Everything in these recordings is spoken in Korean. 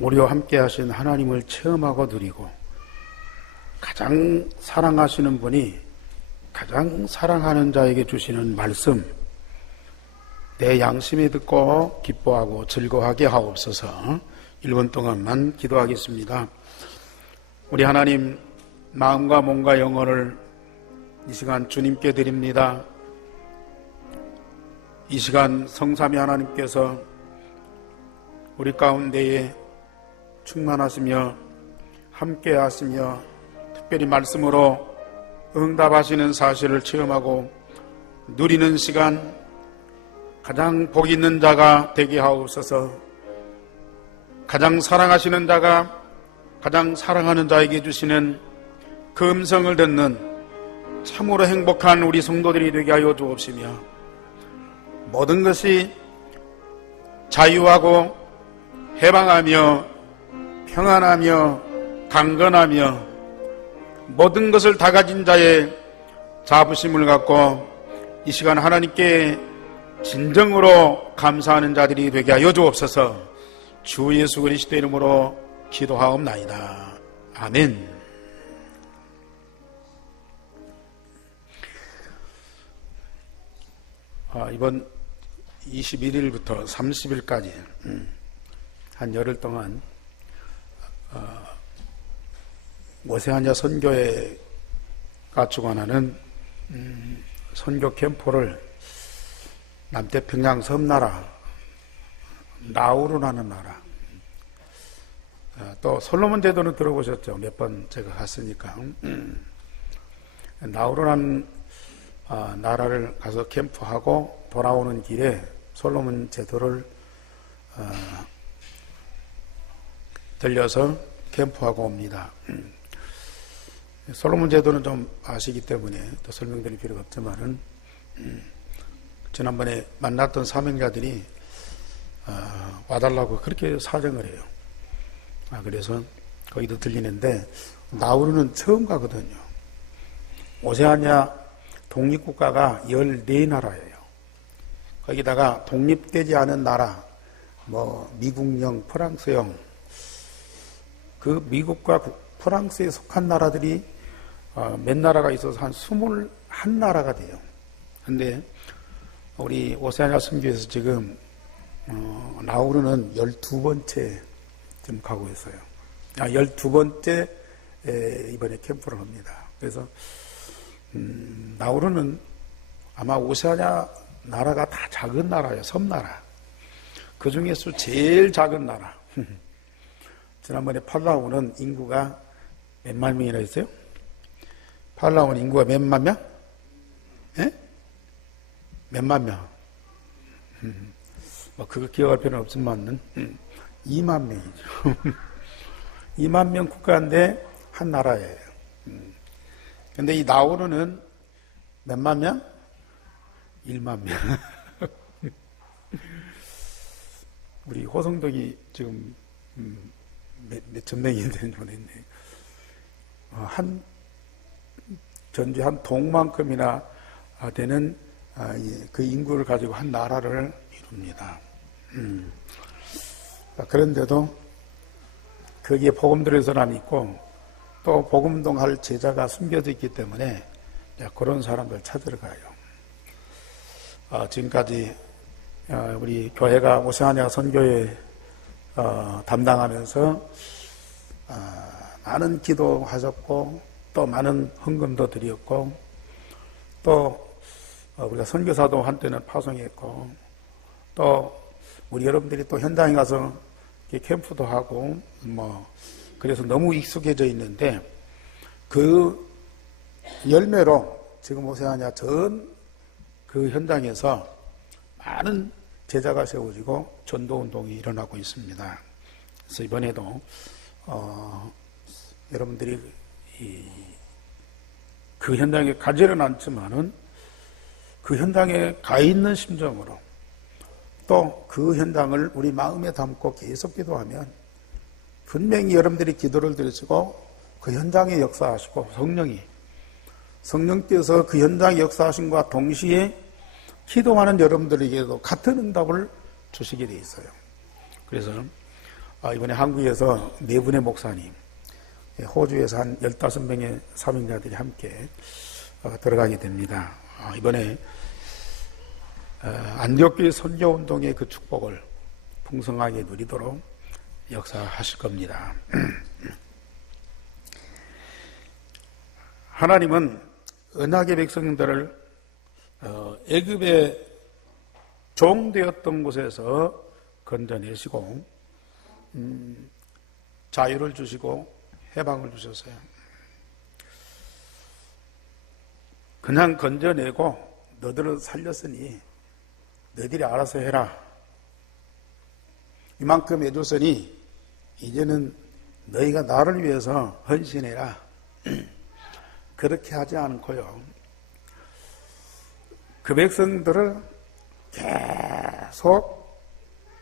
우리와 함께 하신 하나님을 체험하고 누리고 가장 사랑하시는 분이 가장 사랑하는 자에게 주시는 말씀, 내 양심에 듣고 기뻐하고 즐거워하게 하옵소서. 1분 동안만 기도하겠습니다. 우리 하나님, 마음과 몸과 영혼을 이 시간 주님께 드립니다. 이 시간 성삼위 하나님께서 우리 가운데에 충만하시며 함께 하시며 특별히 말씀으로 응답하시는 사실을 체험하고 누리는 시간, 가장 복 있는 자가 되게 하옵소서. 가장 사랑하시는 자가 가장 사랑하는 자에게 주시는 그 음성을 듣는 참으로 행복한 우리 성도들이 되게 하여 주옵시며, 모든 것이 자유하고 해방하며 평안하며 강건하며 모든 것을 다 가진 자의 자부심을 갖고 이 시간 하나님께 진정으로 감사하는 자들이 되게 하여 주옵소서. 주 예수 그리스도 이름으로 기도하옵나이다. 아멘. 이번 21일부터 30일까지 한 열흘 동안 오세아냐 선교회가 주관하는 선교 캠프를 남태평양 섬나라 나우루라는 나라, 또 솔로몬 제도는 들어보셨죠? 몇 번 제가 갔으니까. 나우루라는 나라를 가서 캠프하고 돌아오는 길에 솔로몬 제도를 들려서 캠프하고 옵니다. 솔로몬 제도는 좀 아시기 때문에 또 설명드릴 필요가 없지만은, 지난번에 만났던 사명자들이 와달라고 그렇게 사정을 해요. 그래서 거기도 들리는데, 나우루는 처음 가거든요. 오세아냐 독립국가가 14나라예요. 거기다가 독립되지 않은 나라, 미국령, 프랑스령, 그 미국과 프랑스에 속한 나라들이 몇 나라가 있어서 한 21나라가 돼요. 근데 우리 오세아냐 선교에서 지금 나우루는 12번째 지금 가고 있어요. 12번째 이번에 캠프를 합니다. 그래서 나우루는 아마 오세아냐 나라가 다 작은 나라예요. 섬나라. 그 중에서 제일 작은 나라. 지난번에 팔라우는 인구가 몇만 명이나 있어요? 팔라우는 인구가 몇만 명? 예? 몇만 명? 그거 기억할 필요는 없지만은 2만 명이죠. 2만 명 국가인데 한 나라예요. 근데 이 나우루는 몇만 명? 1만 명. 우리 호성덕이 지금 몇천 명이 되는지 모르겠네. 전주 한 동만큼이나 되는 그 인구를 가지고 한 나라를 이룹니다. 그런데도 거기에 복음 들을 사람이 있고 또 복음 운동할 제자가 숨겨져 있기 때문에 그런 사람들 찾으러 가요. 지금까지 우리 교회가 오세아냐 선교회 담당하면서 많은 기도하셨고 또 많은 헌금도 드렸고 또 우리가 선교사도 한때는 파송했고 또 우리 여러분들이 또 현장에 가서 캠프도 하고 그래서 너무 익숙해져 있는데, 그 열매로 지금 오세아냐 전 그 현장에서 많은 제자가 세워지고 전도운동이 일어나고 있습니다. 그래서 이번에도 여러분들이 그 현장에 가지는 않지만은 그 현장에 가 있는 심정으로 또 그 현장을 우리 마음에 담고 계속 기도하면 분명히 여러분들이 기도를 드리시고 그 현장에 역사하시고 성령께서 그 현장에 역사하심과 동시에 기도하는 여러분들에게도 같은 응답을 주시게 돼 있어요. 그래서 이번에 한국에서 4분의 목사님, 호주에서 한 15명의 사명자들이 함께 들어가게 됩니다. 이번에 안디옥교회 선교운동의 그 축복을 풍성하게 누리도록 역사하실 겁니다. 하나님은 언약의 백성들을 애굽의 종되었던 곳에서 건져내시고 자유를 주시고 해방을 주셨어요. 그냥 건져내고 너들을 살렸으니 너희들이 알아서 해라. 이만큼 해줬으니 이제는 너희가 나를 위해서 헌신해라. 그렇게 하지 않고요, 그 백성들을 계속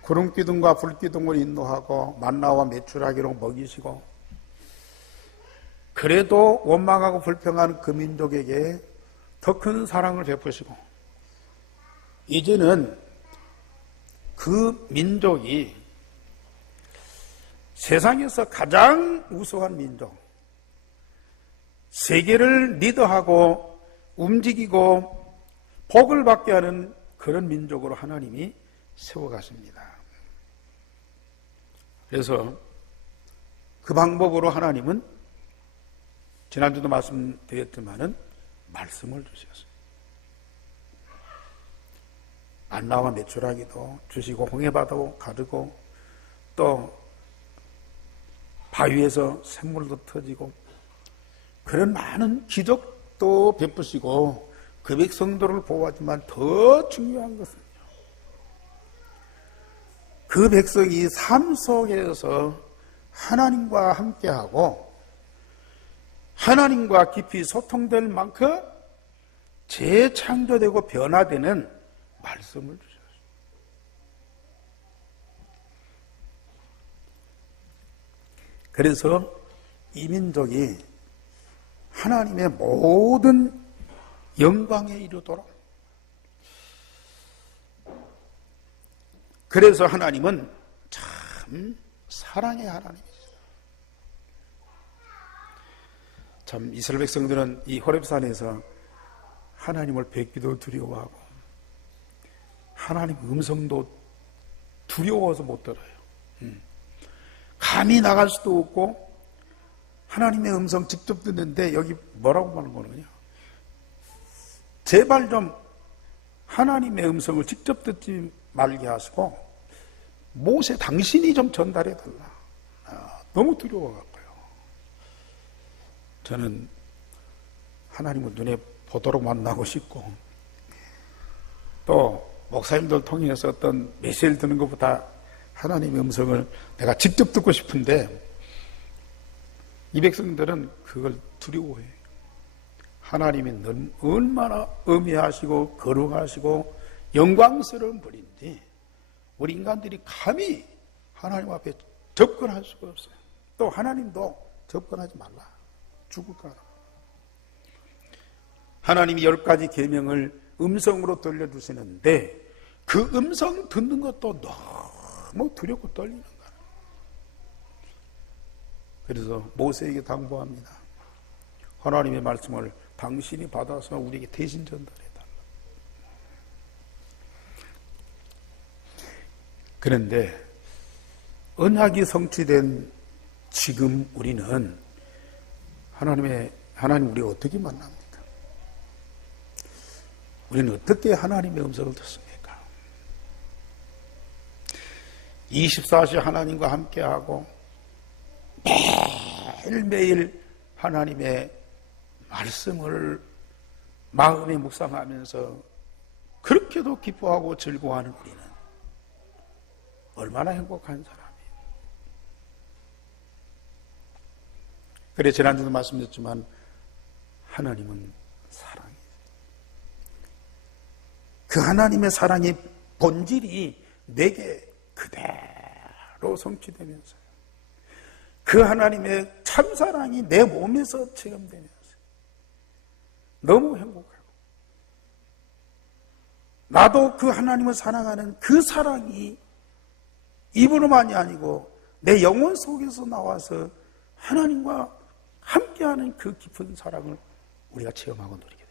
구름기둥과 불기둥을 인도하고 만나와 메추라기로 먹이시고, 그래도 원망하고 불평하는 그 민족에게 더 큰 사랑을 베푸시고, 이제는 그 민족이 세상에서 가장 우수한 민족, 세계를 리더하고 움직이고 복을 받게 하는 그런 민족으로 하나님이 세워가십니다. 그래서 그 방법으로 하나님은 지난주도 말씀드렸지만은 말씀을 주셨어요. 만나와 메추라기도 주시고 홍해바다도 가르고 또 바위에서 샘물도 터지고 그런 많은 기적도 베푸시고 그 백성들을 보호하지만 더 중요한 것은요, 그 백성이 삶 속에서 하나님과 함께하고 하나님과 깊이 소통될 만큼 재창조되고 변화되는 말씀을 주셨어요. 그래서 이 민족이 하나님의 모든 영광에 이르도록, 그래서 하나님은 참 사랑의 하나님이시다. 참 이스라엘 백성들은 이 호렙산에서 하나님을 뵙기도 두려워하고 하나님 음성도 두려워서 못 들어요. 감히 나갈 수도 없고 하나님의 음성 직접 듣는데 여기 뭐라고 하는 거는요, 제발 좀 하나님의 음성을 직접 듣지 말게 하시고 모세 당신이 좀 전달해 달라. 너무 두려워갖고요. 저는 하나님을 눈에 보도록 만나고 싶고 또 목사님들 통해서 어떤 메시지를 듣는 것보다 하나님의 음성을 내가 직접 듣고 싶은데 이 백성들은 그걸 두려워해요. 하나님이 얼마나 엄미하시고 거룩하시고 영광스러운 분인지 우리 인간들이 감히 하나님 앞에 접근할 수가 없어요. 또 하나님도 접근하지 말라. 죽을까. 하나님이 10가지 계명을 음성으로 들려주시는데 그 음성 듣는 것도 너무 두렵고 떨리는 거예요. 그래서 모세에게 당부합니다. 하나님의 말씀을 당신이 받아서 우리에게 대신 전달해달라. 그런데 언약이 성취된 지금 우리는 하나님 우리 어떻게 만납니까? 우리는 어떻게 하나님의 음성을 듣습니까? 24시 하나님과 함께하고 매일매일 하나님의 말씀을 마음에 묵상하면서 그렇게도 기뻐하고 즐거워하는 우리는 얼마나 행복한 사람이에요. 그래 지난주도 말씀드렸지만 하나님은 사랑이에요. 그 하나님의 사랑의 본질이 내게 그대로 성취되면서요, 그 하나님의 참사랑이 내 몸에서 체험되면서 너무 행복하고 나도 그 하나님을 사랑하는 그 사랑이 입으로만이 아니고 내 영혼 속에서 나와서 하나님과 함께하는 그 깊은 사랑을 우리가 체험하고 누리게 돼요.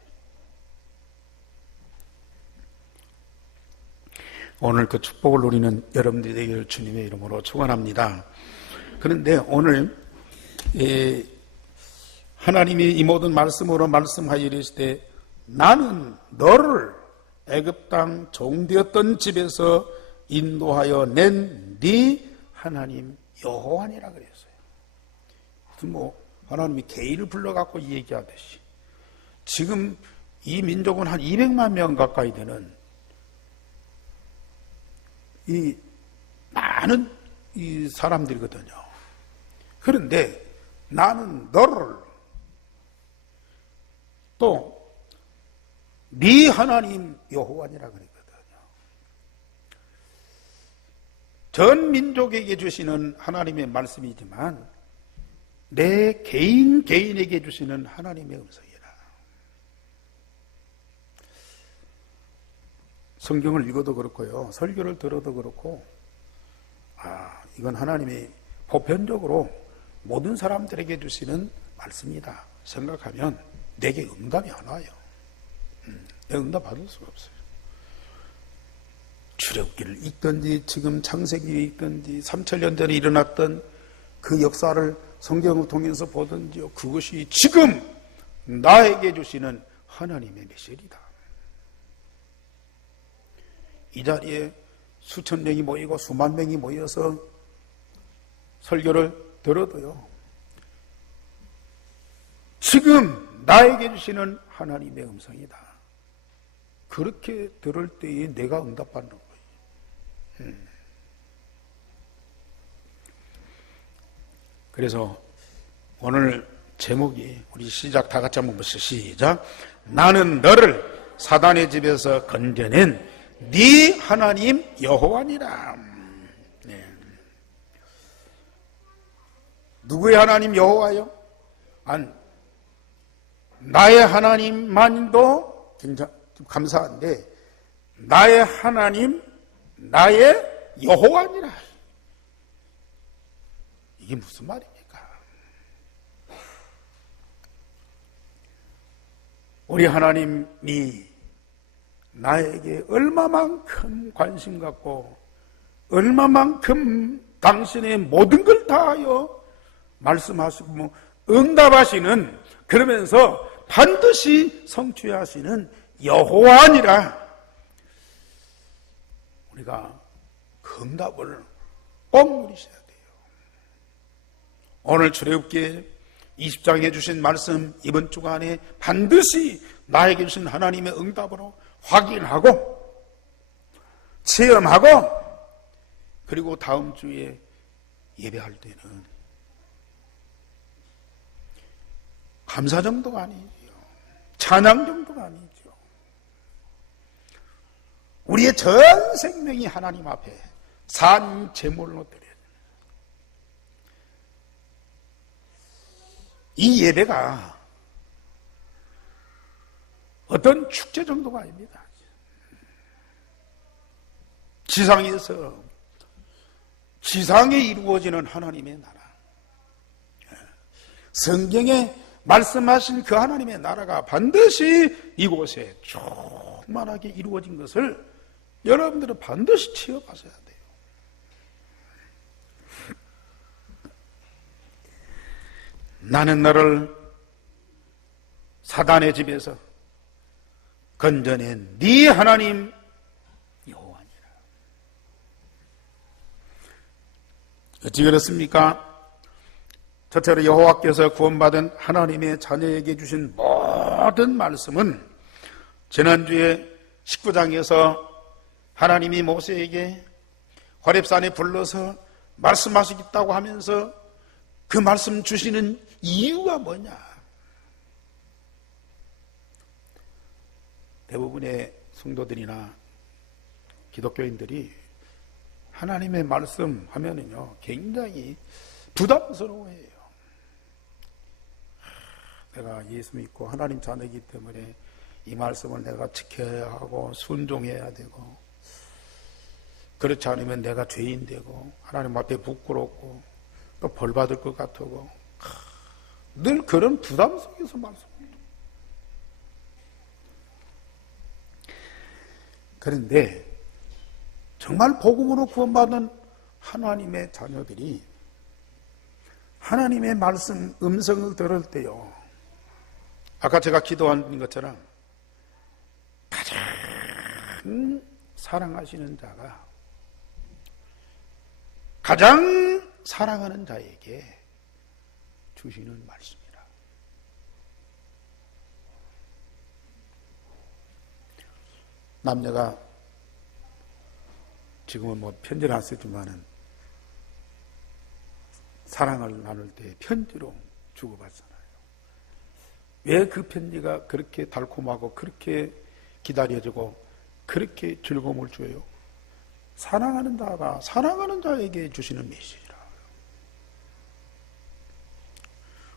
오늘 그 축복을 누리는 여러분들이 되기를 주님의 이름으로 축원합니다. 그런데 오늘 하나님이 이 모든 말씀으로 말씀하여 이르시되 나는 너를 애굽 땅 종되었던 집에서 인도하여 낸 네 하나님 여호와니라 그랬어요. 뭐 하나님이 개인을 불러갖고 얘기하듯이 지금 이 민족은 한 200만 명 가까이 되는 이 많은 이 사람들이거든요. 그런데 나는 너를 또 네 하나님 여호와니라 그랬거든요. 전 민족에게 주시는 하나님의 말씀이지만 내 개인에게 주시는 하나님의 음성이라. 성경을 읽어도 그렇고요, 설교를 들어도 그렇고, 이건 하나님이 보편적으로 모든 사람들에게 주시는 말씀이다 생각하면 내게 응답이 안 와요. 내가 응답 받을 수가 없어요. 출애굽기를 읽든지 지금 창세기를 읽든지 3000년 전에 일어났던 그 역사를 성경을 통해서 보든지요, 그것이 지금 나에게 주시는 하나님의 메시지다. 이 자리에 수천 명이 모이고 수만 명이 모여서 설교를 들어도요, 지금 나에게 주시는 하나님의 음성이다. 그렇게 들을 때에 내가 응답받는 거예요. 그래서 오늘 제목이, 우리 시작 다 같이 한번 보시죠. 시작. 나는 너를 사단의 집에서 건져낸 네 하나님 여호와니라. 네. 누구의 하나님 여호와요? 나의 하나님만도 굉장히 감사한데 나의 하나님, 나의 여호와니라. 이게 무슨 말입니까? 우리 하나님이 나에게 얼마만큼 관심 갖고 얼마만큼 당신의 모든 걸 다하여 말씀하시고 응답하시는, 그러면서 반드시 성취하시는 여호와니라. 우리가 그 응답을 꼭 누리셔야 돼요. 오늘 출애굽기 20장에 주신 말씀, 이번 주간에 반드시 나에게 주신 하나님의 응답으로 확인하고 체험하고, 그리고 다음 주에 예배할 때는 감사 정도가 아니지요, 찬양 정도가 아니죠. 우리의 전 생명이 하나님 앞에 산 제물로 드려야 됩니다. 이 예배가 어떤 축제 정도가 아닙니다. 지상에 이루어지는 하나님의 나라, 성경에 말씀하신 그 하나님의 나라가 반드시 이곳에 충만하게 이루어진 것을 여러분들은 반드시 체험하셔야 돼요. 나는 너를 사단의 집에서 건져낸 네 하나님 여호와니라. 어찌 그렇습니까? 첫째로 여호와께서 구원받은 하나님의 자녀에게 주신 모든 말씀은 지난주에 19장에서 하나님이 모세에게 호렙산에 불러서 말씀하시겠다고 하면서 그 말씀 주시는 이유가 뭐냐? 대부분의 성도들이나 기독교인들이 하나님의 말씀 하면은요, 굉장히 부담스러워해요. 내가 예수 믿고 하나님 자녀이기 때문에 이 말씀을 내가 지켜야 하고 순종해야 되고, 그렇지 않으면 내가 죄인 되고 하나님 앞에 부끄럽고 또 벌 받을 것 같고 늘 그런 부담 속에서 말씀합니다. 그런데 정말 복음으로 구원받은 하나님의 자녀들이 하나님의 말씀 음성을 들을 때요, 아까 제가 기도한 것처럼 가장 사랑하시는 자가 가장 사랑하는 자에게 주시는 말씀이라. 남녀가 지금은 뭐 편지를 안 쓰지만은 사랑을 나눌 때 편지로 주고받잖아요. 왜 그 편지가 그렇게 달콤하고 그렇게 기다려지고 그렇게 즐거움을 줘요? 사랑하는 자가 사랑하는 자에게 주시는 메시지라.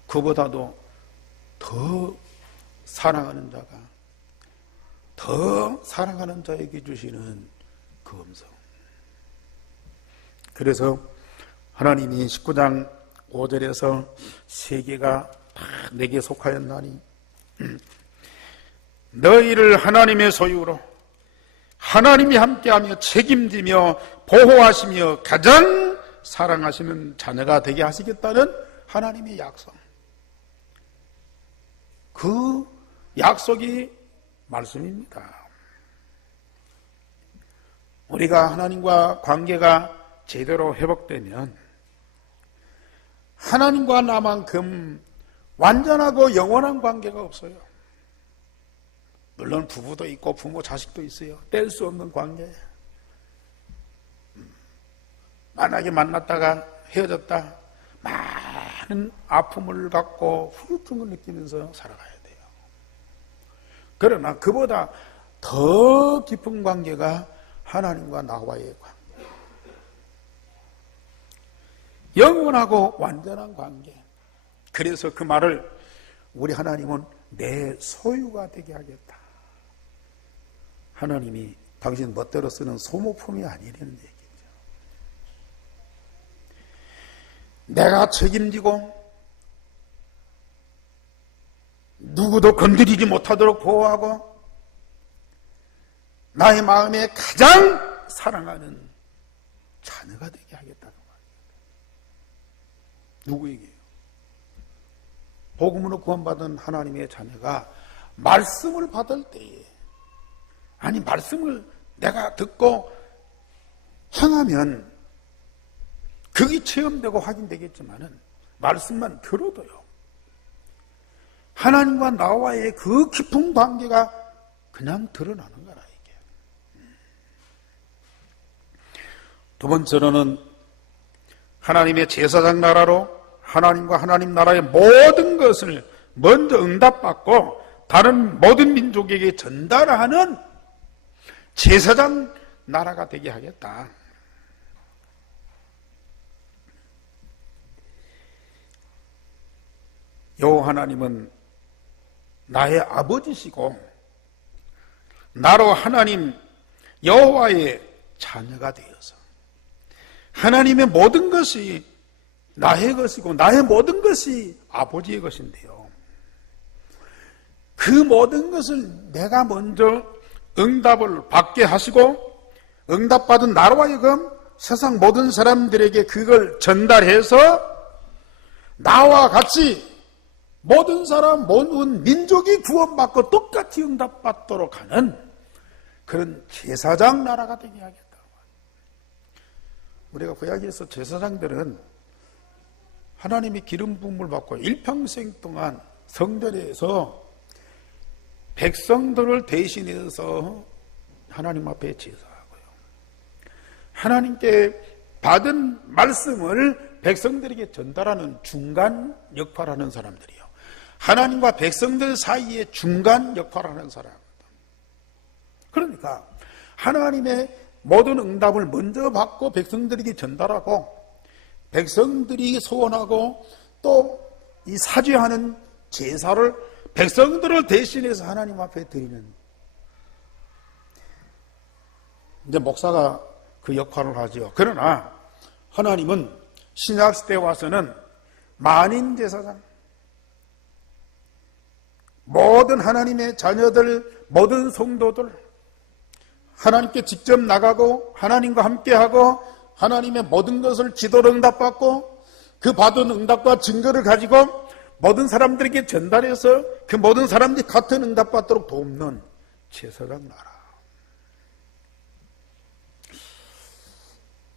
그보다도 더 사랑하는 자가 더 사랑하는 자에게 주시는 그 음성. 그래서 하나님이 19장 5절에서 세계가 다 내게 속하였나니 너희를 하나님의 소유로 하나님이 함께하며 책임지며 보호하시며 가장 사랑하시는 자녀가 되게 하시겠다는 하나님의 약속. 그 약속이 말씀입니다. 우리가 하나님과 관계가 제대로 회복되면 하나님과 나만큼 완전하고 영원한 관계가 없어요. 물론 부부도 있고 부모 자식도 있어요. 뗄 수 없는 관계. 만약에 만났다가 헤어졌다, 많은 아픔을 갖고 후유증을 느끼면서 살아가야 돼요. 그러나 그보다 더 깊은 관계가 하나님과 나와의 관계. 영원하고 완전한 관계. 그래서 그 말을 우리 하나님은 내 소유가 되게 하겠다. 하나님이 당신 멋대로 쓰는 소모품이 아니라는 얘기죠. 내가 책임지고 누구도 건드리지 못하도록 보호하고 나의 마음에 가장 사랑하는 자녀가 되게 하겠다는 말이에요. 누구에게요? 복음으로 구원받은 하나님의 자녀가 말씀을 받을 때에, 아니 말씀을 내가 듣고 행하면 그게 체험되고 확인되겠지만은 말씀만 들어도요, 하나님과 나와의 그 깊은 관계가 그냥 드러나는 거라 이게. 두 번째로는 하나님의 제사장 나라로 하나님과 하나님 나라의 모든 것을 먼저 응답받고 다른 모든 민족에게 전달하는 제사장 나라가 되게 하겠다. 여호와 하나님은 나의 아버지시고 나로 하나님 여호와의 자녀가 되어서 하나님의 모든 것이 나의 것이고 나의 모든 것이 아버지의 것인데요, 그 모든 것을 내가 먼저 응답을 받게 하시고 응답받은 나로 하여금 세상 모든 사람들에게 그걸 전달해서 나와 같이 모든 사람, 모든 민족이 구원받고 똑같이 응답받도록 하는 그런 제사장 나라가 되게 하겠다. 우리가 구약에서 제사장들은 하나님이 기름 부음을 받고 일평생 동안 성전에서 백성들을 대신해서 하나님 앞에 제사하고요, 하나님께 받은 말씀을 백성들에게 전달하는 중간 역할하는 사람들이요, 하나님과 백성들 사이에 중간 역할하는 사람입니다. 그러니까 하나님의 모든 응답을 먼저 받고 백성들에게 전달하고 백성들이 소원하고 또 이 사죄하는 제사를 백성들을 대신해서 하나님 앞에 드리는. 이제 목사가 그 역할을 하죠. 그러나 하나님은 신약시대에 와서는 만인제사장, 모든 하나님의 자녀들, 모든 성도들, 하나님께 직접 나가고 하나님과 함께하고 하나님의 모든 것을 기도로 응답받고 그 받은 응답과 증거를 가지고 모든 사람들에게 전달해서 그 모든 사람들이 같은 응답받도록 돕는 제사장 나라.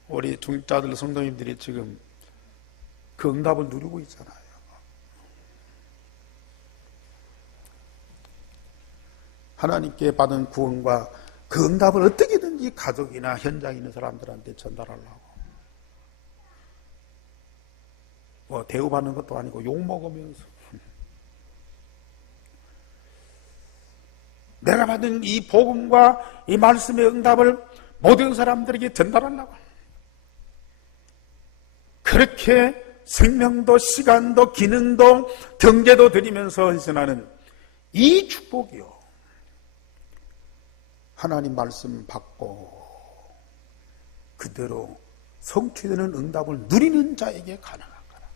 우리 중직자들 성도님들이 지금 그 응답을 누리고 있잖아요. 하나님께 받은 구원과 그 응답을 어떻게든지 가족이나 현장에 있는 사람들한테 전달하려고. 뭐 대우받는 것도 아니고 욕먹으면서 내가 받은 이 복음과 이 말씀의 응답을 모든 사람들에게 전달하려고. 그렇게 생명도 시간도 기능도 경제도 드리면서 헌신하는 이 축복이요, 하나님 말씀 받고 그대로 성취되는 응답을 누리는 자에게 가능한 거라.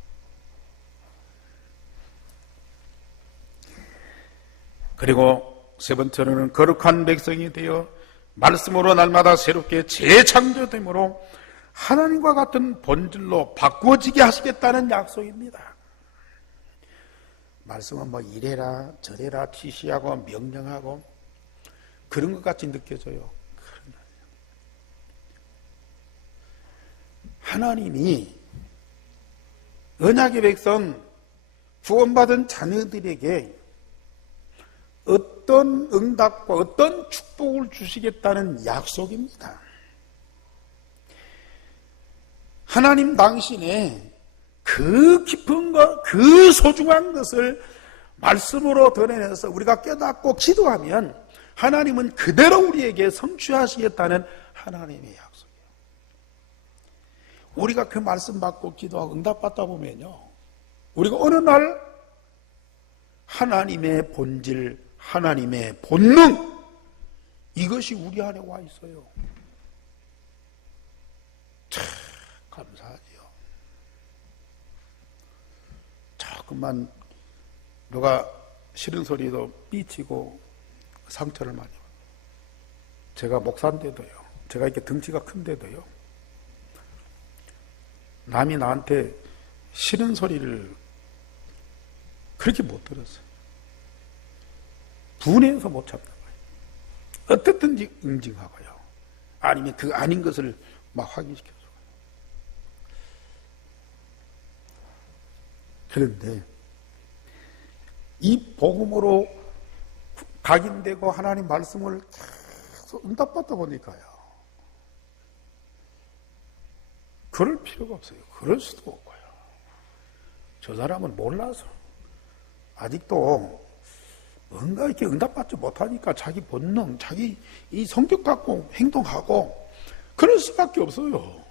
그리고 세 번째로는 거룩한 백성이 되어 말씀으로 날마다 새롭게 재창조됨으로 하나님과 같은 본질로 바꾸어지게 하시겠다는 약속입니다. 말씀은 뭐 이래라 저래라 지시하고 명령하고 그런 것 같이 느껴져요. 하나님이 언약의 백성, 구원받은 자녀들에게 어떤 응답과 어떤 축복을 주시겠다는 약속입니다. 하나님 당신의 그 깊은 것, 그 소중한 것을 말씀으로 드러내서 우리가 깨닫고 기도하면 하나님은 그대로 우리에게 성취하시겠다는 하나님의 약속이에요. 우리가 그 말씀 받고 기도하고 응답받다 보면요, 우리가 어느 날 하나님의 본질, 하나님의 본능, 이것이 우리 안에 와 있어요. 참 감사하지요. 조금만 누가 싫은 소리도 삐치고 상처를 많이 받아요. 제가 목사인데도요, 제가 이렇게 덩치가 큰데도요, 남이 나한테 싫은 소리를 그렇게 못 들었어요. 분해해서 못 참는 거예요. 어떻든지 응징하고요, 아니면 그 아닌 것을 막 확인시켜줘요. 그런데 이 복음으로 각인되고 하나님 말씀을 계속 응답받다 보니까요, 그럴 필요가 없어요. 그럴 수도 없고요. 저 사람은 몰라서 아직도 뭔가 이렇게 응답받지 못하니까 자기 본능, 자기 이 성격 갖고 행동하고 그럴 수밖에 없어요.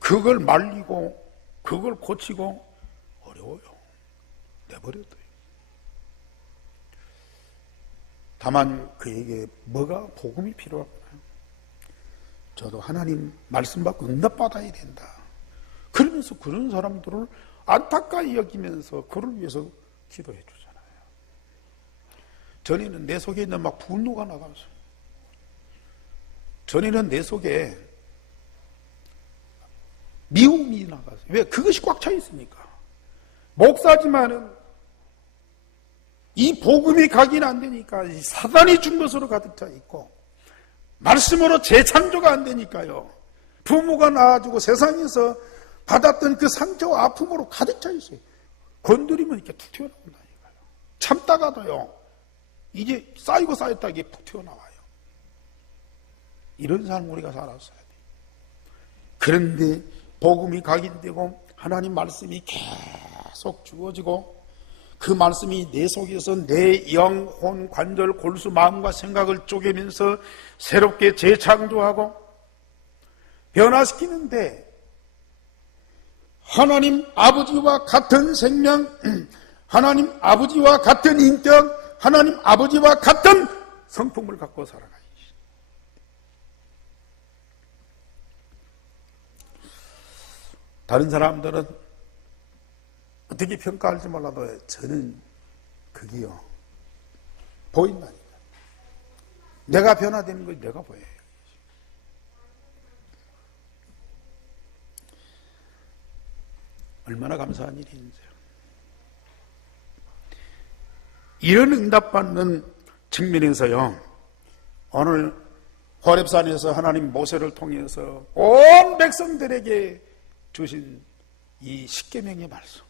그걸 말리고 그걸 고치고 어려워요. 내버려둬요. 다만 그에게 뭐가 복음이 필요하구나. 저도 하나님 말씀 받고 응답받아야 된다. 그러면서 그런 사람들을 안타까이 여기면서 그를 위해서 기도해 주잖아요. 전에는 내 속에 있는 막 분노가 나가서, 전에는 내 속에 미움이 나가서, 왜? 그것이 꽉 차 있으니까. 목사지만은 이 복음이 각인 안 되니까 사단이 준 것으로 가득 차 있고, 말씀으로 재창조가 안 되니까요, 부모가 낳아주고 세상에서 받았던 그 상처와 아픔으로 가득 차 있어요. 건드리면 이렇게 툭 튀어나온다니까요. 참다가도요, 이게 쌓이고 쌓였다 이게 푹 튀어나와요. 이런 삶 우리가 살았어야 돼요. 그런데 복음이 각인되고 하나님 말씀이 계속 주어지고 그 말씀이 내 속에서 내 영, 혼, 관절, 골수, 마음과 생각을 쪼개면서 새롭게 재창조하고 변화시키는데, 하나님 아버지와 같은 생명, 하나님 아버지와 같은 인격, 하나님 아버지와 같은 성품을 갖고 살아가야지. 다른 사람들은 어떻게 평가할지 몰라도 저는 그게요 보인다니까. 내가 변화되는 걸 내가 보여요. 얼마나 감사한 일인지요. 이런 응답받는 측면에서요, 오늘 호렙산에서 하나님 모세를 통해서 온 백성들에게 주신 이 십계명의 말씀,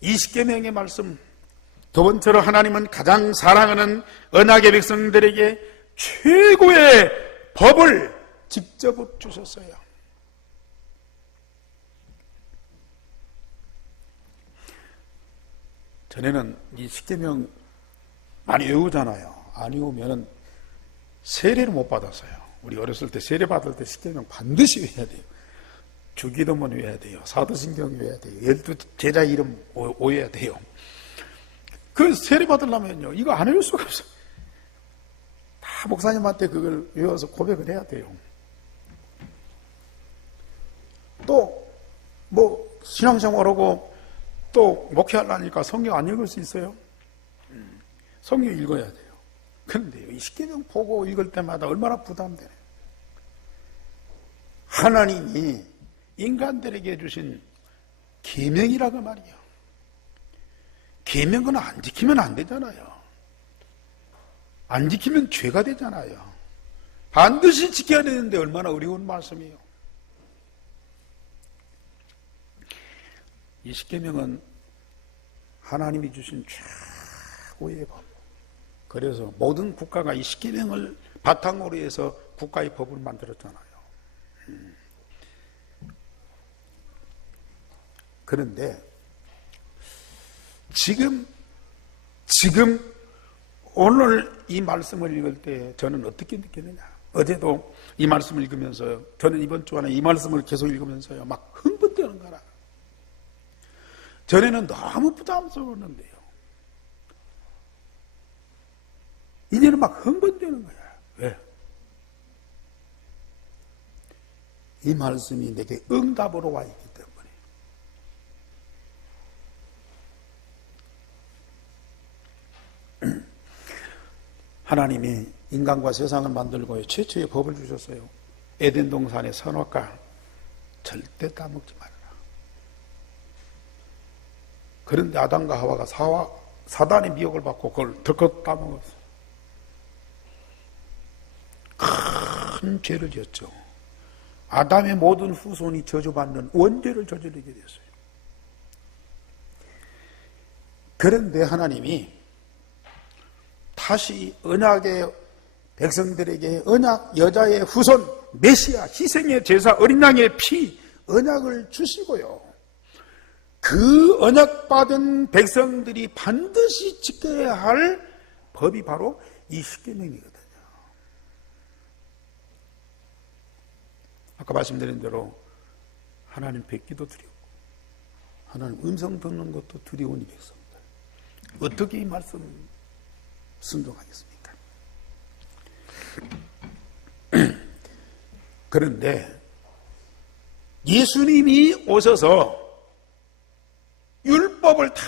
이 십계명의 말씀, 두 번째로 하나님은 가장 사랑하는 언약의 백성들에게 최고의 법을 직접 주셨어요. 전에는 이 십계명 많이 외우잖아요. 안 외우면 세례를 못 받았어요. 우리 어렸을 때 세례 받을 때 십계명 반드시 외워야 돼요. 주기도문 외워야 돼요. 사도신경 외워야 돼요. 12제자 이름 외워야 돼요. 그 세례 받으려면요, 이거 안 외울 수가 없어요. 다 목사님한테 그걸 외워서 고백을 해야 돼요. 또 뭐 신앙생활하고 또 목회하려니까 성경 안 읽을 수 있어요? 성경 읽어야 돼요. 그런데요, 이 십계명 보고 읽을 때마다 얼마나 부담되네요. 하나님이 인간들에게 주신 계명이라고 말이에요. 계명은 안 지키면 안 되잖아요. 안 지키면 죄가 되잖아요. 반드시 지켜야 되는데 얼마나 어려운 말씀이에요. 이 십계명은 하나님이 주신 최고의 법. 그래서 모든 국가가 이 십계명을 바탕으로 해서 국가의 법을 만들었잖아요. 그런데 지금 오늘 이 말씀을 읽을 때 저는 어떻게 느꼈느냐. 어제도 이 말씀을 읽으면서, 저는 이번 주 안에 이 말씀을 계속 읽으면서요, 막 흥분되는 거라. 전에는 너무 부담스러웠는데요, 이제는 막 흥분되는 거야. 왜? 이 말씀이 내게 응답으로 와 있기 때문에. 하나님이 인간과 세상을 만들고 최초의 법을 주셨어요. 에덴 동산의 선악과 절대 따먹지 말아라. 그런데 아담과 하와가 사단의 미혹을 받고 그걸 덜컥 따먹었어요. 큰 죄를 지었죠. 아담의 모든 후손이 저주받는 원죄를 저지르게 됐어요. 그런데 하나님이 다시 언약의 백성들에게 언약 여자의 후손 메시아 희생의 제사 어린 양의 피 언약을 주시고요, 그 언약받은 백성들이 반드시 지켜야 할 법이 바로 이 십계명이거든요. 아까 말씀드린 대로 하나님 뵙기도 두렵고 하나님 음성 듣는 것도 두려운 이 백성들, 어떻게 이 말씀 순종하겠습니까? 그런데 예수님이 오셔서 율법을 다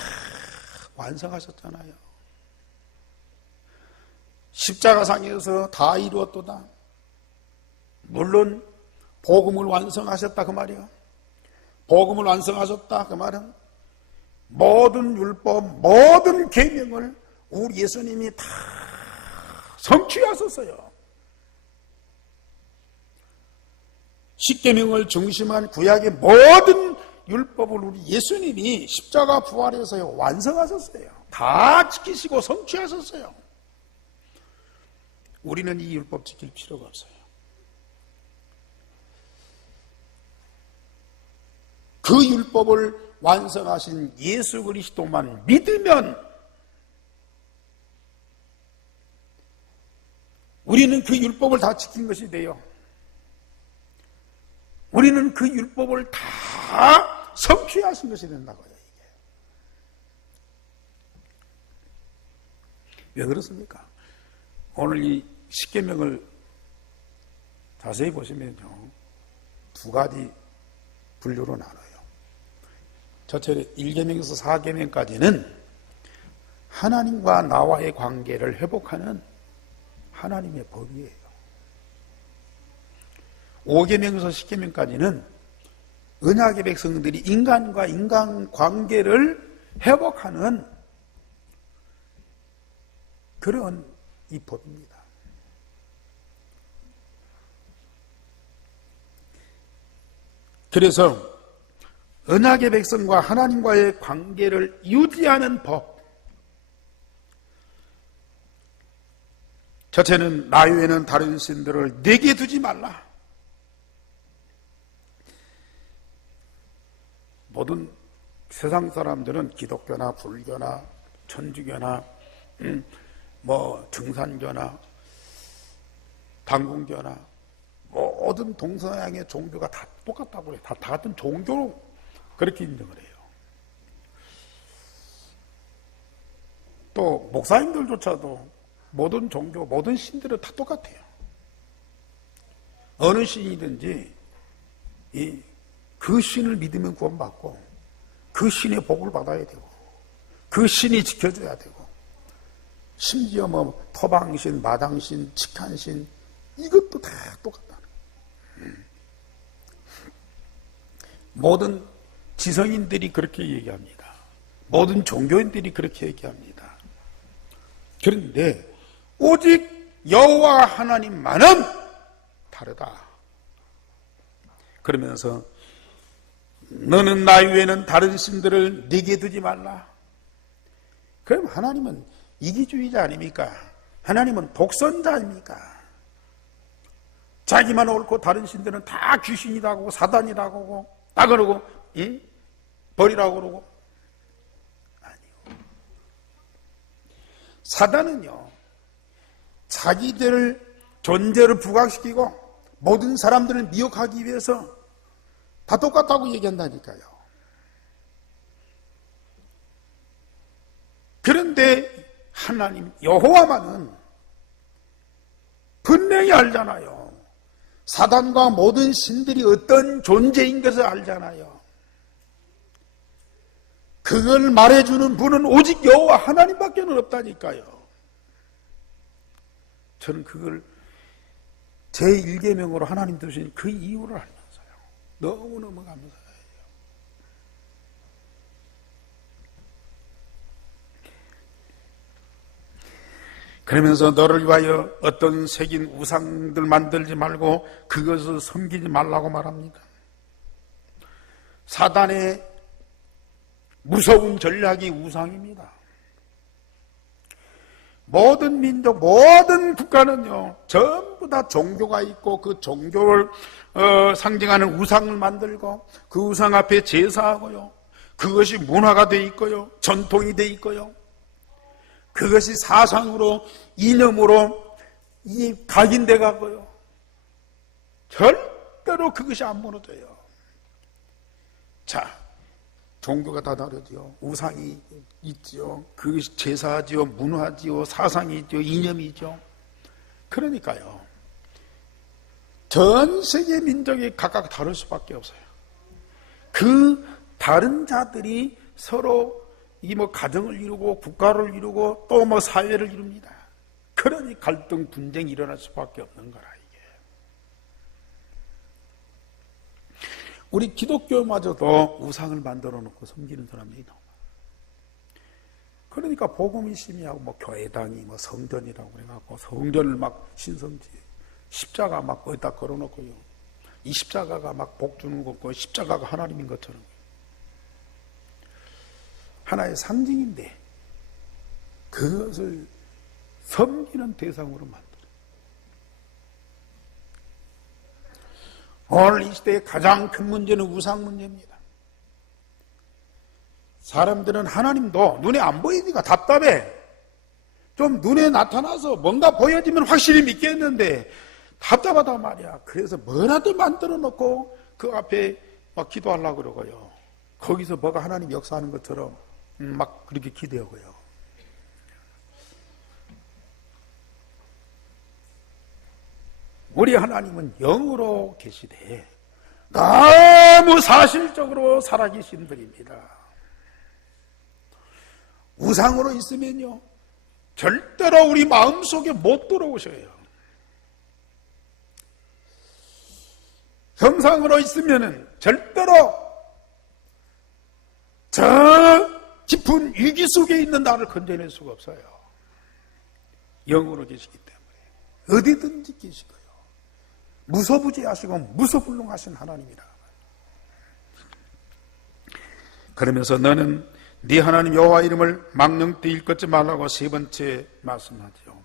완성하셨잖아요. 십자가상에서 다 이루었도다. 물론 복음을 완성하셨다 그 말이요. 복음을 완성하셨다 그 말은 모든 율법, 모든 계명을 우리 예수님이 다 성취하셨어요. 십계명을 중심한 구약의 모든 율법을 우리 예수님이 십자가 부활해서요 완성하셨어요. 다 지키시고 성취하셨어요. 우리는 이 율법 지킬 필요가 없어요. 그 율법을 완성하신 예수 그리스도만 믿으면 우리는 그 율법을 다 지킨 것이 돼요. 우리는 그 율법을 다 성취하신 것이 된다고요. 이게 왜 그렇습니까? 오늘 이 십계명을 자세히 보시면요, 두 가지 분류로 나눠요. 첫째 1계명에서 4계명까지는 하나님과 나와의 관계를 회복하는 하나님의 법이에요. 5계명에서 10계명까지는 언약의 백성들이 인간과 인간 관계를 회복하는 그런 이 법입니다. 그래서 언약의 백성과 하나님과의 관계를 유지하는 법. 첫째는 나 외에는 다른 신들을 내게 두지 말라. 모든 세상 사람들은 기독교나 불교나 천주교나 등산교나 당궁교나 모든 동서양의 종교가 다 똑같다고 해요. 다 같은 종교로 그렇게 인정을 해요. 또 목사님들조차도 모든 종교, 모든 신들은 다 똑같아요. 어느 신이든지 그 신을 믿으면 구원받고 그 신의 복을 받아야 되고 그 신이 지켜줘야 되고 심지어 토방신, 마당신, 직한신 이것도 다 똑같다는 거예요. 모든 지성인들이 그렇게 얘기합니다. 모든 종교인들이 그렇게 얘기합니다. 그런데 오직 여호와 하나님만은 다르다. 그러면서 너는 나 외에는 다른 신들을 네게 두지 말라. 그럼 하나님은 이기주의자 아닙니까? 하나님은 독선자 아닙니까? 자기만 옳고 다른 신들은 다 귀신이라고 하고 사단이라고 하고 다 그러고 벌이라고 그러고. 아니요. 사단은요 자기들 존재를 부각시키고 모든 사람들을 미혹하기 위해서 다 똑같다고 얘기한다니까요. 그런데 하나님 여호와만은 분명히 알잖아요. 사단과 모든 신들이 어떤 존재인 것을 알잖아요. 그걸 말해주는 분은 오직 여호와 하나님밖에 없다니까요. 저는 그걸 제1계명으로 하나님 두신 그 이유를 알면서요. 너무너무 감사해요. 그러면서 너를 위하여 어떤 새긴 우상들 만들지 말고 그것을 섬기지 말라고 말합니다. 사단의 무서운 전략이 우상입니다. 모든 민족, 모든 국가는요 전부 다 종교가 있고 그 종교를 상징하는 우상을 만들고 그 우상 앞에 제사하고요. 그것이 문화가 돼 있고요. 전통이 돼 있고요. 그것이 사상으로 이념으로 각인돼 가고요. 절대로 그것이 안 무너져요. 자, 종교가 다 다르죠. 우상이 있죠. 그것이 제사지요, 문화지요, 사상이죠, 이념이죠. 그러니까요. 전 세계 민족이 각각 다를 수밖에 없어요. 그 다른 자들이 서로 가정을 이루고 국가를 이루고 또 사회를 이룹니다. 그러니 갈등, 분쟁이 일어날 수밖에 없는 거라 이게. 우리 기독교마저도 우상을 만들어 놓고 섬기는 사람들이 너무 많아요. 그러니까 복음이 심의하고 교회당이 성전이라고 그래갖고 성전을 신성지 십자가 거기다 걸어놓고요. 이 십자가가 복 주는 거고 십자가가 하나님인 것처럼 하나의 상징인데 그것을 섬기는 대상으로 만들어요. 오늘 이 시대의 가장 큰 문제는 우상 문제입니다. 사람들은 하나님도 눈에 안 보이니까 답답해. 좀 눈에 나타나서 뭔가 보여지면 확실히 믿겠는데 답답하단 말이야. 그래서 뭐라도 만들어 놓고 그 앞에 기도하려고 그러고요. 거기서 뭐가 하나님 역사하는 것처럼 그렇게 기대하고요. 우리 하나님은 영으로 계시되 너무 사실적으로 살아계신 분입니다. 우상으로 있으면요, 절대로 우리 마음속에 못 들어오셔요. 형상으로 있으면은 절대로 저 깊은 위기 속에 있는 나를 건져낼 수가 없어요. 영으로 계시기 때문에 어디든지 계시고요, 무소부지하시고 무소불능하신 하나님이라. 그러면서 너는 네 하나님 여호와 이름을 망령되이 일컫지 말라고 세 번째 말씀하죠.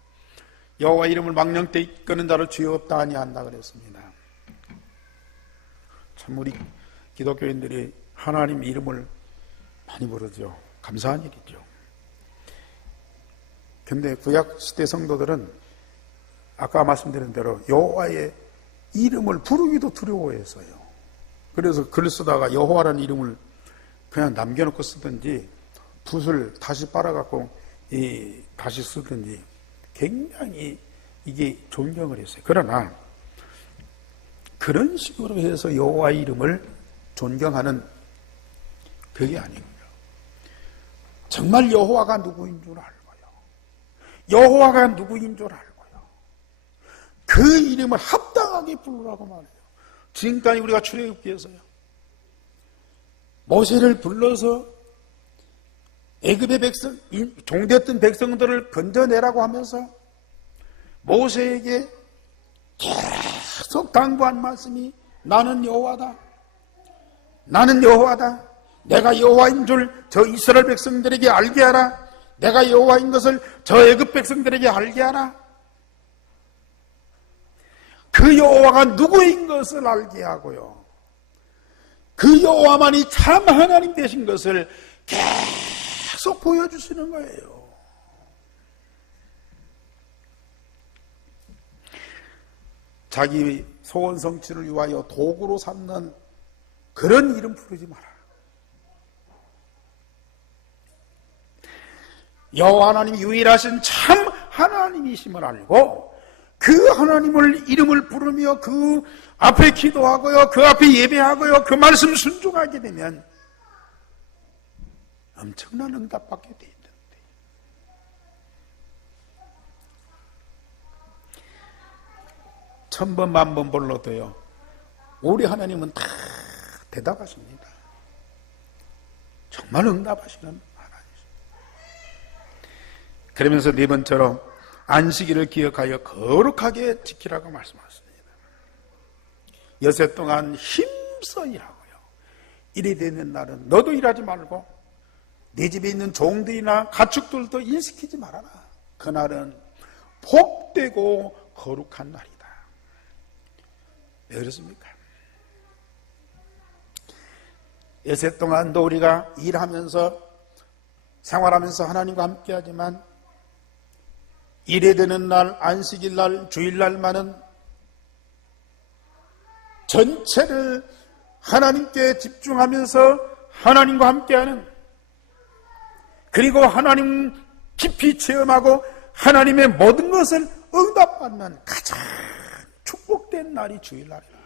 여호와 이름을 망령되이 일컫는 자를 죄 없다 아니한다 그랬습니다. 참 우리 기독교인들이 하나님 이름을 많이 부르죠. 감사한 일이죠. 근데 구약시대 성도들은 아까 말씀드린 대로 여호와의 이름을 부르기도 두려워했어요. 그래서 글 쓰다가 여호와라는 이름을 그냥 남겨놓고 쓰든지 붓을 다시 빨아갖고 다시 쓰든지 굉장히 이게 존경을 했어요. 그러나 그런 식으로 해서 여호와의 이름을 존경하는 그게 아니고요. 정말 여호와가 누구인 줄 알고요, 여호와가 누구인 줄 알고요, 그 이름을 합당하게 부르라고 말해요. 지금까지 우리가 출애굽기에서요, 모세를 불러서 애굽의 백성, 종되었던 백성들을 건져내라고 하면서 모세에게 계속 당부한 말씀이 나는 여호와다, 나는 여호와다, 내가 여호와인 줄 저 이스라엘 백성들에게 알게 하라, 내가 여호와인 것을 저 애굽 백성들에게 알게 하라. 그 여호와가 누구인 것을 알게 하고요, 그 여호와만이 참 하나님 되신 것을 계속 보여주시는 거예요. 자기 소원 성취를 위하여 도구로 삼는 그런 이름 부르지 마라. 여호와 하나님이 유일하신 참 하나님이심을 알고 그 하나님을 이름을 부르며 그 앞에 기도하고요, 그 앞에 예배하고요, 그 말씀 순종하게 되면 엄청난 응답받게 돼 있는데, 천번 만번 불러도요 우리 하나님은 다 대답하십니다. 정말 응답하시는 하나님이십니다. 그러면서 네 번째로 안식일을 기억하여 거룩하게 지키라고 말씀하셨습니다. 여세 동안 힘써 일하고요, 일이 되는 날은 너도 일하지 말고 네 집에 있는 종들이나 가축들도 일시키지 말아라. 그날은 복되고 거룩한 날이다. 왜 그렇습니까? 여세 동안도 우리가 일하면서 생활하면서 하나님과 함께하지만 일에 되는 날, 안식일 날, 주일날만은 전체를 하나님께 집중하면서 하나님과 함께하는, 그리고 하나님 깊이 체험하고 하나님의 모든 것을 응답받는 가장 축복된 날이 주일날이라.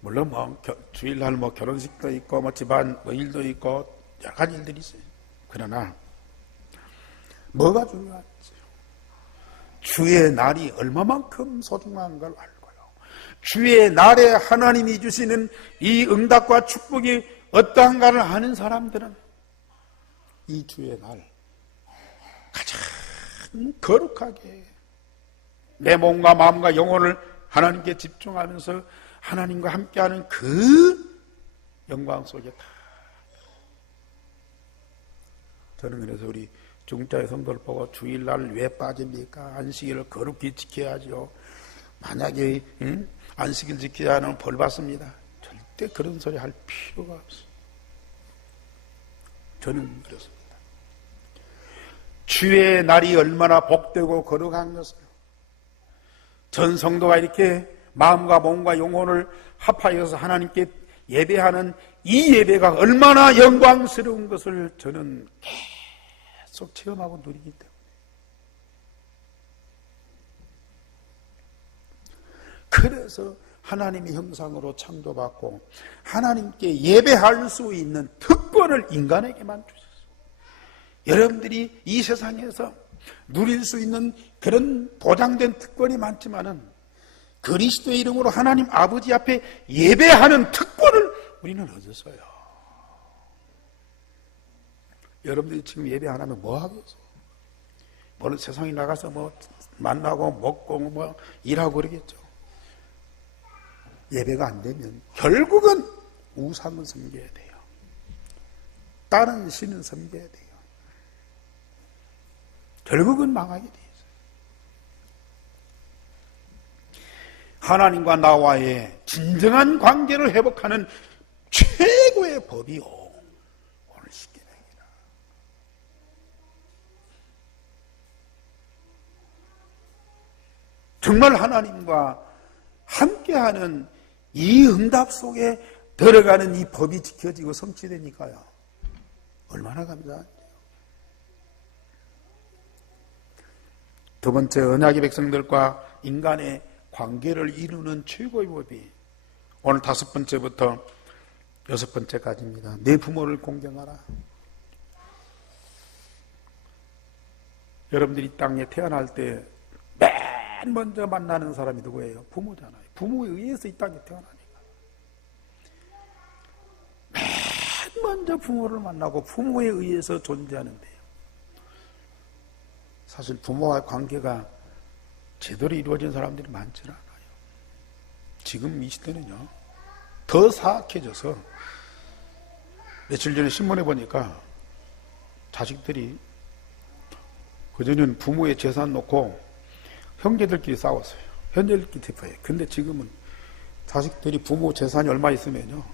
물론 주일날 결혼식도 있고 집안 일도 있고 여러 가지 일들이 있어요. 그러나 뭐가 중요한지, 주의 날이 얼마만큼 소중한 걸 알고요, 주의 날에 하나님이 주시는 이 응답과 축복이 어떠한가를 아는 사람들은 이 주의 날 가장 거룩하게 내 몸과 마음과 영혼을 하나님께 집중하면서 하나님과 함께하는 그 영광 속에 다. 저는 그래서 우리 중자의 성도를 보고 주일날 왜 빠집니까? 안식일을 거룩히 지켜야죠. 만약에 안식일 지키지 않으면 벌 받습니다. 절대 그런 소리 할 필요가 없어요. 저는 그렇습니다. 주의 날이 얼마나 복되고 거룩한 것을, 전 성도가 이렇게 마음과 몸과 영혼을 합하여서 하나님께 예배하는 이 예배가 얼마나 영광스러운 것을 저는 계속 체험하고 누리기 때문에 그래서 하나님의 형상으로 창조받고 하나님께 예배할 수 있는 특권을 인간에게만 주셨어요. 여러분들이 이 세상에서 누릴 수 있는 그런 보장된 특권이 많지만은 그리스도의 이름으로 하나님 아버지 앞에 예배하는 특권을 우리는 얻었어요. 여러분들이 지금 예배 안 하면 뭐 하겠어? 물론 세상에 나가서 뭐 만나고 먹고 뭐 일하고 그러겠죠. 예배가 안 되면 결국은 우상을 섬겨야 돼요. 다른 신을 섬겨야 돼요. 결국은 망하게 돼 있어요. 하나님과 나와의 진정한 관계를 회복하는 최고의 법이요, 오늘 십계명이라. 정말 하나님과 함께하는 이 응답 속에 들어가는 이 법이 지켜지고 성취되니까요, 얼마나 감사한데요. 두 번째, 언약의 백성들과 인간의 관계를 이루는 최고의 법이 오늘 5번째부터 6번째까지입니다. 내 부모를 공경하라. 여러분들이 땅에 태어날 때 맨 먼저 만나는 사람이 누구예요? 부모잖아요. 부모에 의해서 이 땅에 태어나니까. 맨 먼저 부모를 만나고 부모에 의해서 존재하는데요. 사실 부모와의 관계가 제대로 이루어진 사람들이 많지 않아요. 지금 이 시대는요, 더 사악해져서 며칠 전에 신문에 보니까 자식들이 그전에는 부모의 재산 놓고 형제들끼리 싸웠어요. 형제들끼리 대표해요. 근데 지금은 자식들이 부모 재산이 얼마 있으면요,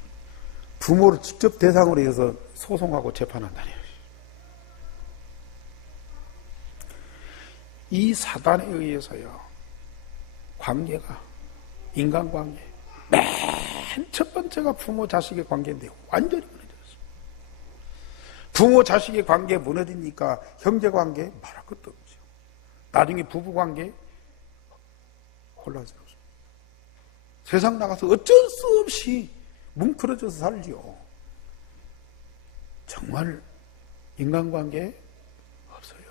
부모를 직접 대상으로 해서 소송하고 재판한다네요. 이 사단에 의해서요, 관계가, 인간관계, 맨 첫 번째가 부모 자식의 관계인데 완전히 무너졌어요. 부모 자식의 관계 무너지니까 형제관계 말할 것도 없죠. 나중에 부부관계 혼란스럽습니다. 세상 나가서 어쩔 수 없이 뭉클어져서 살지요. 정말 인간관계 없어요.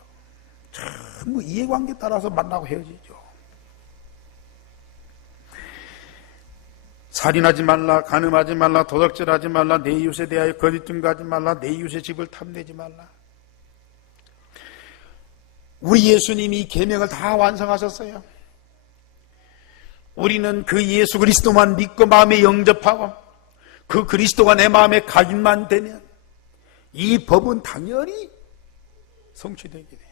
전부 이해관계 따라서 만나고 헤어지죠. 살인하지 말라, 간음하지 말라, 도둑질하지 말라, 내 이웃에 대하여 거짓 증거하지 말라, 내 이웃의 집을 탐내지 말라. 우리 예수님이 계명을 다 완성하셨어요. 우리는 그 예수 그리스도만 믿고 마음에 영접하고 그 그리스도가 내 마음에 각인만 되면 이 법은 당연히 성취되게 돼요.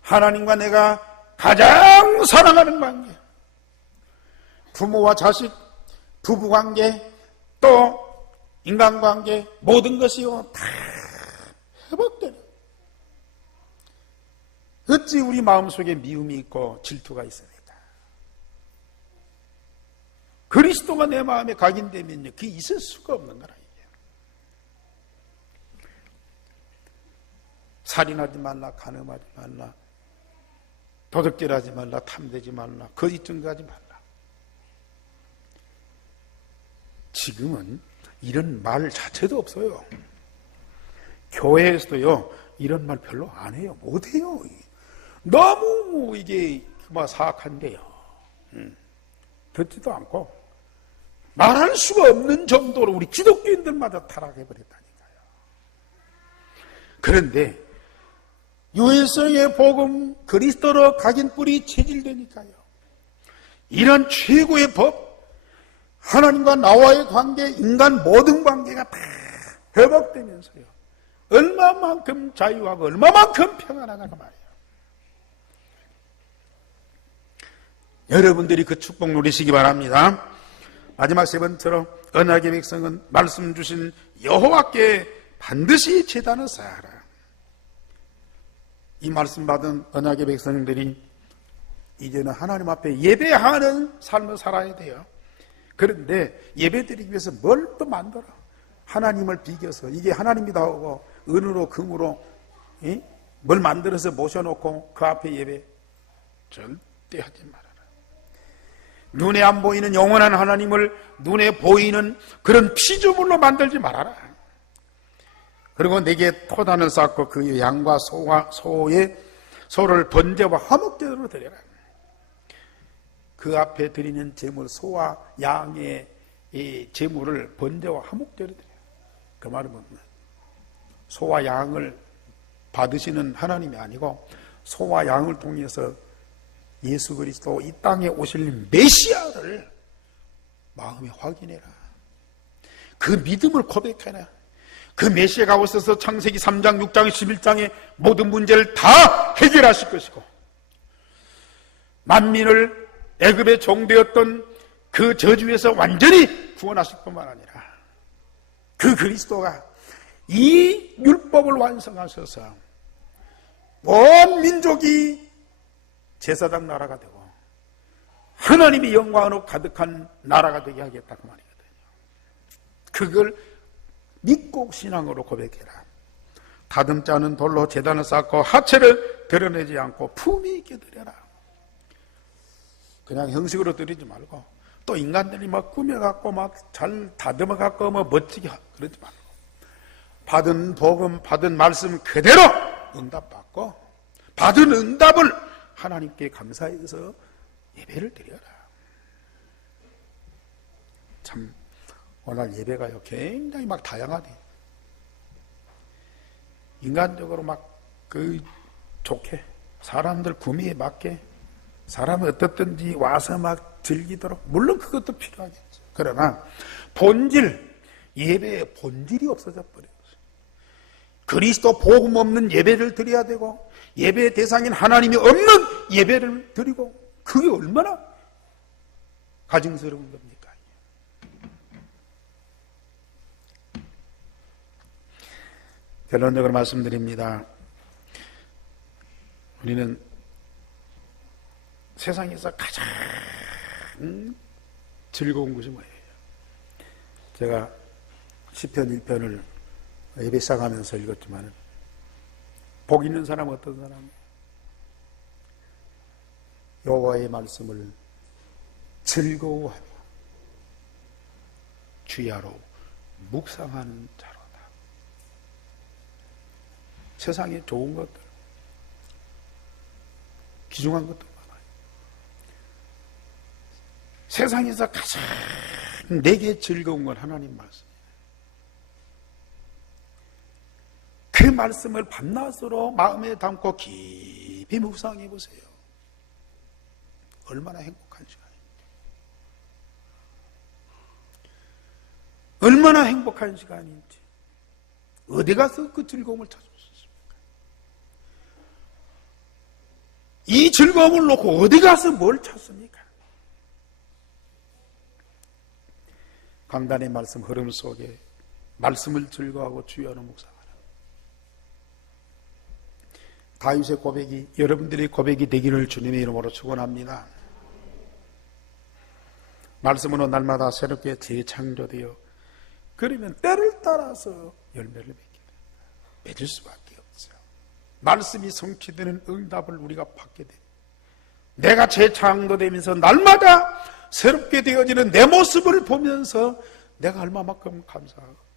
하나님과 내가 가장 사랑하는 관계, 부모와 자식, 부부관계, 또 인간관계, 모든 것이요 다 회복되는. 어찌 우리 마음속에 미움이 있고 질투가 있습니까? 그리스도가 내 마음에 각인되면요, 그게 있을 수가 없는 거라. 이게. 살인하지 말라, 간음하지 말라, 도둑질하지 말라, 탐내지 말라, 거짓 증거하지 말라. 지금은 이런 말 자체도 없어요. 교회에서도요, 이런 말 별로 안 해요. 못 해요. 너무 이게 사악한데요. 듣지도 않고 말할 수가 없는 정도로 우리 기독교인들마다 타락해버렸다니까요. 그런데 유일성의 복음, 그리스도로 각인 뿌리 체질되니까요, 이런 최고의 법, 하나님과 나와의 관계, 인간 모든 관계가 다 회복되면서요, 얼마만큼 자유하고 얼마만큼 평안하냐고 말이에요. 여러분들이 그 축복 누리시기 바랍니다. 마지막 세 번째로, 언약의 백성은 말씀 주신 여호와께 반드시 제단을 쌓아라. 이 말씀 받은 언약의 백성들이 이제는 하나님 앞에 예배하는 삶을 살아야 돼요. 그런데 예배드리기 위해서 뭘 또 만들어? 하나님을 비겨서, 이게 하나님이다 하고 은으로 금으로 뭘 만들어서 모셔놓고 그 앞에 예배 절대 하지 말아라. 눈에 안 보이는 영원한 하나님을 눈에 보이는 그런 피조물로 만들지 말아라. 그리고 내게 토단을 쌓고 그 양과 소를 번제와 화목제로 드려라. 그 앞에 드리는 제물, 소와 양의 이 제물을 번제와 화목제로 드려라. 그 말은 뭡니까? 소와 양을 받으시는 하나님이 아니고 소와 양을 통해서 예수 그리스도 이 땅에 오실 메시아를 마음에 확인해라. 그 믿음을 고백해라. 그 메시아가 오셔서 창세기 3장, 6장, 11장의 모든 문제를 다 해결하실 것이고, 만민을 애굽의 종되었던 그 저주에서 완전히 구원하실 뿐만 아니라 그 그리스도가 이 율법을 완성하셔서 온 민족이 제사장 나라가 되고 하나님의 영광으로 가득한 나라가 되게 하겠다고 말이거든요. 그걸 믿고 신앙으로 고백해라. 다듬지 않은 돌로 제단을 쌓고 하체를 드러내지 않고 품위 있게 드려라. 그냥 형식으로 드리지 말고, 또 인간들이 막 꾸며갖고 막 잘 다듬어갖고 뭐 멋지게 그러지 말고, 받은 복음, 받은 말씀 그대로 응답받고, 받은 응답을 하나님께 감사해서 예배를 드려라. 참 오늘 예배가요 굉장히 막 다양하네. 인간적으로 막 좋게, 사람들 구미에 맞게, 사람이 어떻든지 와서 막 즐기도록, 물론 그것도 필요하겠죠. 그러나 본질, 예배의 본질이 없어져 버렸어요. 그리스도 복음 없는 예배를 드려야 되고, 예배의 대상인 하나님이 없는 예배를 드리고, 그게 얼마나 가증스러운 겁니까? 결론적으로 말씀드립니다. 우리는 세상에서 가장 즐거운 것이 뭐예요? 제가 시편 1편을 예배 시작하면서 읽었지만, 복 있는 사람은 어떤 사람이에요? 여호와의 말씀을 즐거워하며 주야로 묵상하는 자로다. 세상에 좋은 것들, 귀중한 것들 많아요. 세상에서 가장 내게 즐거운 건 하나님 말씀이에요. 그 말씀을 밤낮으로 마음에 담고 깊이 묵상해 보세요. 얼마나 행복한 시간입니까? 얼마나 행복한 시간인지, 어디 가서 그 즐거움을 찾을 수 있습니까? 이 즐거움을 놓고 어디 가서 뭘 찾습니까? 강단의 말씀 흐름 속에 말씀을 즐거워하고 주여는 묵상하라. 다윗의 고백이 여러분들의 고백이 되기를 주님의 이름으로 축원합니다. 말씀으로 날마다 새롭게 재창조되어, 그러면 때를 따라서 열매를 맺을 수밖에 없어요. 말씀이 성취되는 응답을 우리가 받게 됩니다. 내가 재창조되면서 날마다 새롭게 되어지는 내 모습을 보면서 내가 얼마만큼 감사하고,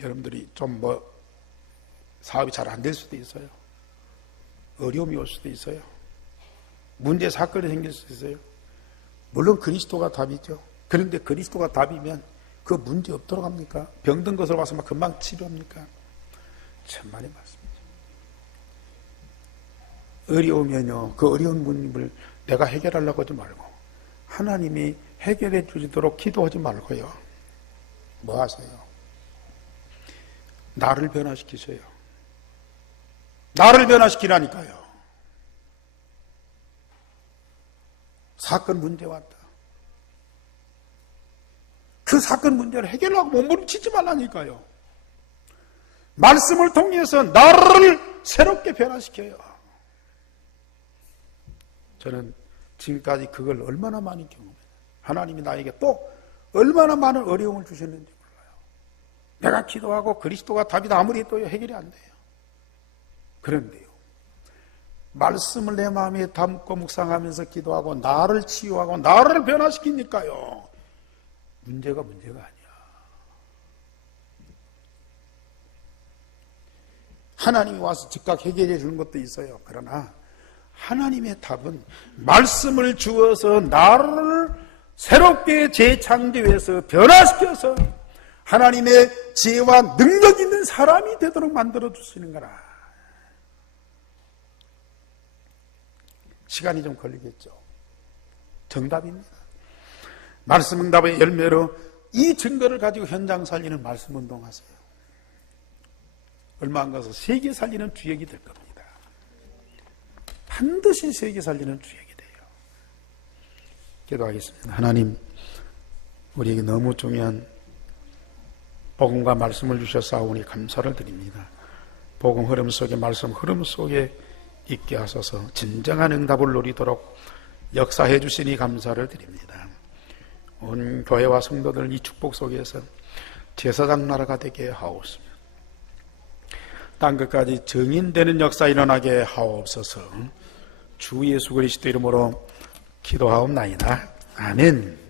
여러분들이 좀 사업이 잘 안 될 수도 있어요. 어려움이 올 수도 있어요. 문제 사건이 생길 수 있어요. 물론 그리스도가 답이죠. 그런데 그리스도가 답이면 그 문제 없도록 합니까? 병든 것으로 와서 막 금방 치료합니까? 천만의 말씀이죠. 어려우면요, 그 어려운 문제를 내가 해결하려고 하지 말고 하나님이 해결해 주시도록 기도하지 말고요, 뭐 하세요? 나를 변화시키세요. 나를 변화시키라니까요. 사건 문제 왔다. 그 사건 문제를 해결하고 몸부림치지 말라니까요. 말씀을 통해서 나를 새롭게 변화시켜요. 저는 지금까지 그걸 얼마나 많이 경험해요. 하나님이 나에게 또 얼마나 많은 어려움을 주셨는지 몰라요. 내가 기도하고 그리스도가 답이다 아무리 해도 해결이 안 돼요. 그런데요, 말씀을 내 마음에 담고 묵상하면서 기도하고 나를 치유하고 나를 변화시키니까요. 문제가 아니야. 하나님이 와서 즉각 해결해 주는 것도 있어요. 그러나 하나님의 답은 말씀을 주어서 나를 새롭게 재창조해서 변화시켜서 하나님의 지혜와 능력 있는 사람이 되도록 만들어 주시는 거라. 시간이 좀 걸리겠죠. 정답입니다. 말씀 응답의 열매로 이 증거를 가지고 현장 살리는 말씀 운동하세요. 얼마 안 가서 세계 살리는 주역이 될 겁니다. 반드시 세계 살리는 주역이 돼요. 기도하겠습니다. 하나님, 우리에게 너무 중요한 복음과 말씀을 주셨사오니 감사를 드립니다. 복음 흐름 속에, 말씀 흐름 속에 있게 하소서. 진정한 응답을 누리도록 역사해 주시니 감사를 드립니다. 온 교회와 성도들 이 축복 속에서 제사장 나라가 되게 하옵소서. 땅끝까지 증인되는 역사 일어나게 하옵소서. 주 예수 그리스도 이름으로 기도하옵나이다. 아멘.